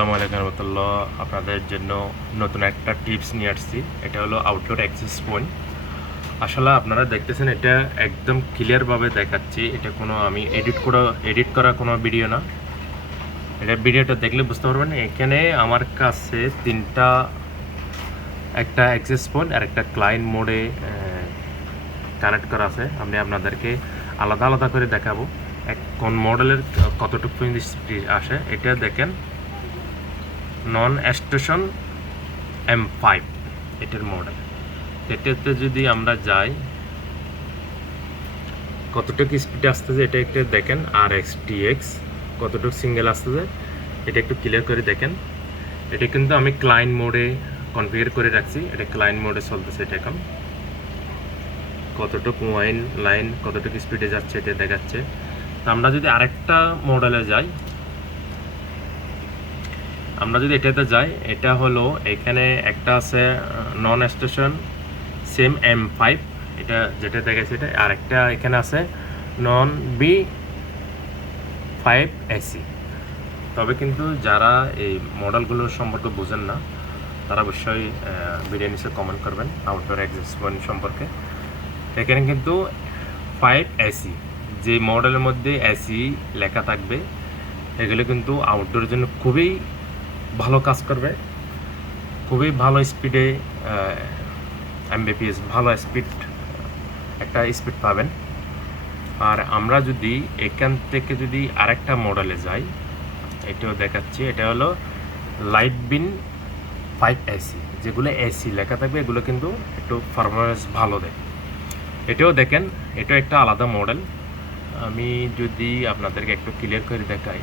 আসসালামু আলাইকুম রহমতুল্লাহ। আপনাদের জন্য নতুন একটা টিপস নিয়ে আসছি। এটা হলো আউটডোর অ্যাক্সেস পয়েন্ট। আসলে আপনারা দেখতেছেন এটা একদম ক্লিয়ারভাবে দেখাচ্ছি। এটা কোনো আমি এডিট করা কোনো ভিডিও না। এটা ভিডিওটা দেখলে বুঝতে পারবেন। এখানে আমার কাছে একটা অ্যাক্সেস পয়েন্ট আর একটা ক্লায়েন্ট মোডে কানেক্ট করা আছে। আমি আপনাদেরকে আলাদা আলাদা করে দেখাবো কোন মডেলের কতটুকু স্পিড আসে। এটা দেখেন নন স্টেশন M5 এটার মডেল। এটাতে যদি আমরা যাই কতটুকু স্পিড আসতেছে এটা একটু দেখেন। RXTX কতটুকু সিঙ্গেল আসতেছে এটা একটু ক্লিয়ার করে দেখেন। এটা কিন্তু আমি ক্লায়েন্ট মোডে কনফিগার করে রাখছি। এটা ক্লায়েন্ট মোডে চলতেছে। এটা এখন কতটুকু লাইন কতটুকু স্পিডে যাচ্ছে এটা দেখাচ্ছে। তো আমরা যদি আরেকটা মডেলে যাই, আমরা যদি এটাতে যাই, এটা হলো এখানে একটা আছে নন স্টেশন সেম M5 এটা যেটা দেখাচ্ছে এটা। আর একটা এখানে আছে নন B5AC। তবে কিন্তু যারা এই মডেলগুলোর সম্পর্কে বোঝেন না তারা অবশ্যই ভিডিও নিচে কমেন্ট করবেন আউটডোর অ্যাক্সেস পয়েন্ট সম্পর্কে। এখানে কিন্তু 5AC যে মডেলের মধ্যে AC লেখা থাকবে এগুলো কিন্তু আউটডোরের জন্য খুবই ভালো কাজ করবে, খুবই ভালো স্পিডে Mbps ভালো একটা স্পিড পাবেন। আর আমরা যদি এখান থেকে যদি আরেকটা মডেলে যাই, এটাও দেখাচ্ছি। এটা হলো লাইট বিন 5AC যেগুলো AC লেখা থাকবে এগুলো কিন্তু একটু পারফরমেন্স ভালো দেয়। এটাও দেখেন, এটাও একটা আলাদা মডেল। আমি যদি আপনাদেরকে একটু ক্লিয়ার করে দেখাই,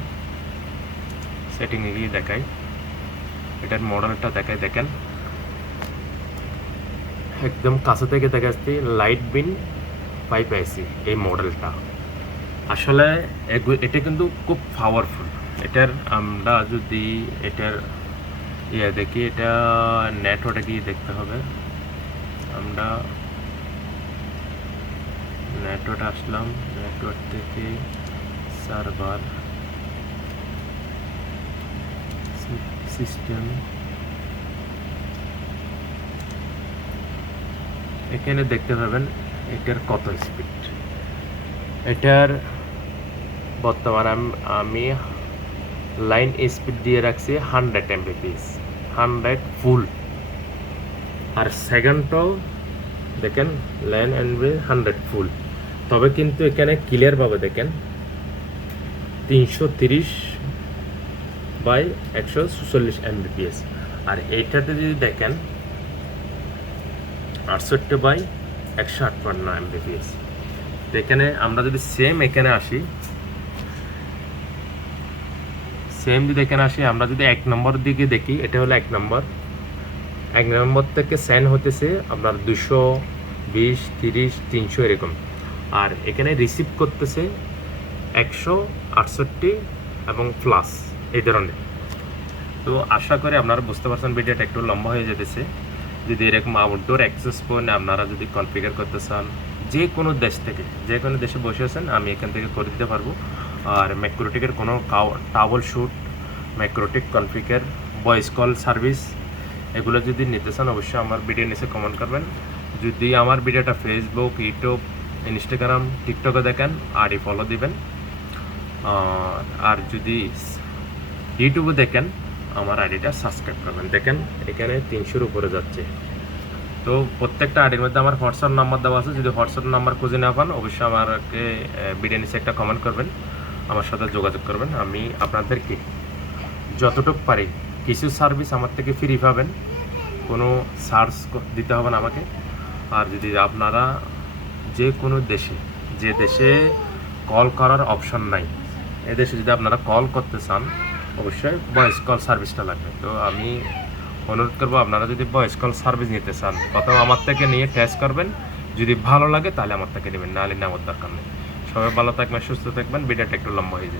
সেটিংয়ে গিয়ে দেখাই, এটার মডেলটা দেখাই। দেখেন একদম কাছে থেকে দেখাচ্ছি লাইট বিন 5AC এই মডেলটা। আসলে এটা কিন্তু খুব পাওয়ারফুল। এটার আমরা যদি এটার দেখি, এটা নেটওয়ার্কে গিয়ে দেখতে হবে। আমরা নেটওয়ার্ক আসলাম, নেটওয়ার্ক থেকে সার্ভার সিস্টেম, এখানে দেখতে পাবেন এটার কত স্পিড। এটার বর্তমানে আমি লাইন স্পিড দিয়ে রাখছি 100 Mbps, 100 ফুল। আর সেকেন্ডটাও দেখেন লাইন এনবি 100 ফুল। তবে কিন্তু এখানে ক্লিয়ারভাবে দেখেন 330/144 Mbps। আর এইটাতে যদি দেখেন 68/158 Mbps। তো এখানে আমরা যদি এখানে আসি, যদি এখানে আসি, আমরা যদি 1 নম্বর দিকে দেখি, এটা হলো 1 নম্বর। 1 নম্বর থেকে সেন্ড হতেছে আপনার 220, 30, 300 এরকম। আর এখানে রিসিভ করতেছে 168 এবং প্লাস এই ধরনের। তো আশা করি আপনারা বুঝতে পারছেন, ভিডিওটা একটু লম্বা হয়ে যেতেছে। যদি এরকম আউটডোর অ্যাক্সেস পয়েন্ট আপনারা যদি কনফিগার করতে চান, যে কোনো দেশ থেকে, যে কোনো দেশে বসে আছেন, আমি এখান থেকে করে দিতে পারবো। আর ম্যাক্রোটিকের কোনো troubleshoot, MikroTik configure, voice call service এগুলো যদি নিতে চান অবশ্যই আমার ভিডিও নিচে কমেন্ট করবেন। যদি আমার ভিডিওটা ফেসবুক, ইউটিউব, ইনস্টাগ্রাম, টিকটকে দেখেন আরই ফলো দিবেন। আর যদি ইউটিউবে দেখেন আমার আইডিটা সাবস্ক্রাইব করবেন। দেখেন এখানে 300-র উপরে যাচ্ছে। তো প্রত্যেকটা আইডির মধ্যে আমার হোয়াটসঅ্যাপ নাম্বার দেওয়া আছে। যদি হোয়াটসঅ্যাপ নাম্বার খুঁজে না পান অবশ্যই আমাকে ভিডিও নিচে একটা কমেন্ট করবেন, আমার সাথে যোগাযোগ করবেন। আমি আপনাদেরকে যতটুকু পারি কিছু সার্ভিস আমার থেকে ফ্রি পাবেন, কোনো চার্জ দিতে হবে না আমাকে। আর যদি আপনারা যে কোনো দেশে, যে দেশে কল করার অপশন নাই, এদেশে যদি আপনারা কল করতে চান অবশ্যই ভয়েস কল সার্ভিসটা লাগবে। তো আমি অনুরোধ করবো আপনারা যদি ভয়েস কল সার্ভিস নিতে চান প্রথমে আমার থেকে নিয়ে টেস্ট করবেন। যদি ভালো লাগে তাহলে আমার থেকে নেবেন, নাহলে নেওয়ার দরকার নেই। সবাই ভালো থাকবেন, সুস্থ থাকবেন। ভিডিওটা একটু লম্বা হয়ে যায়।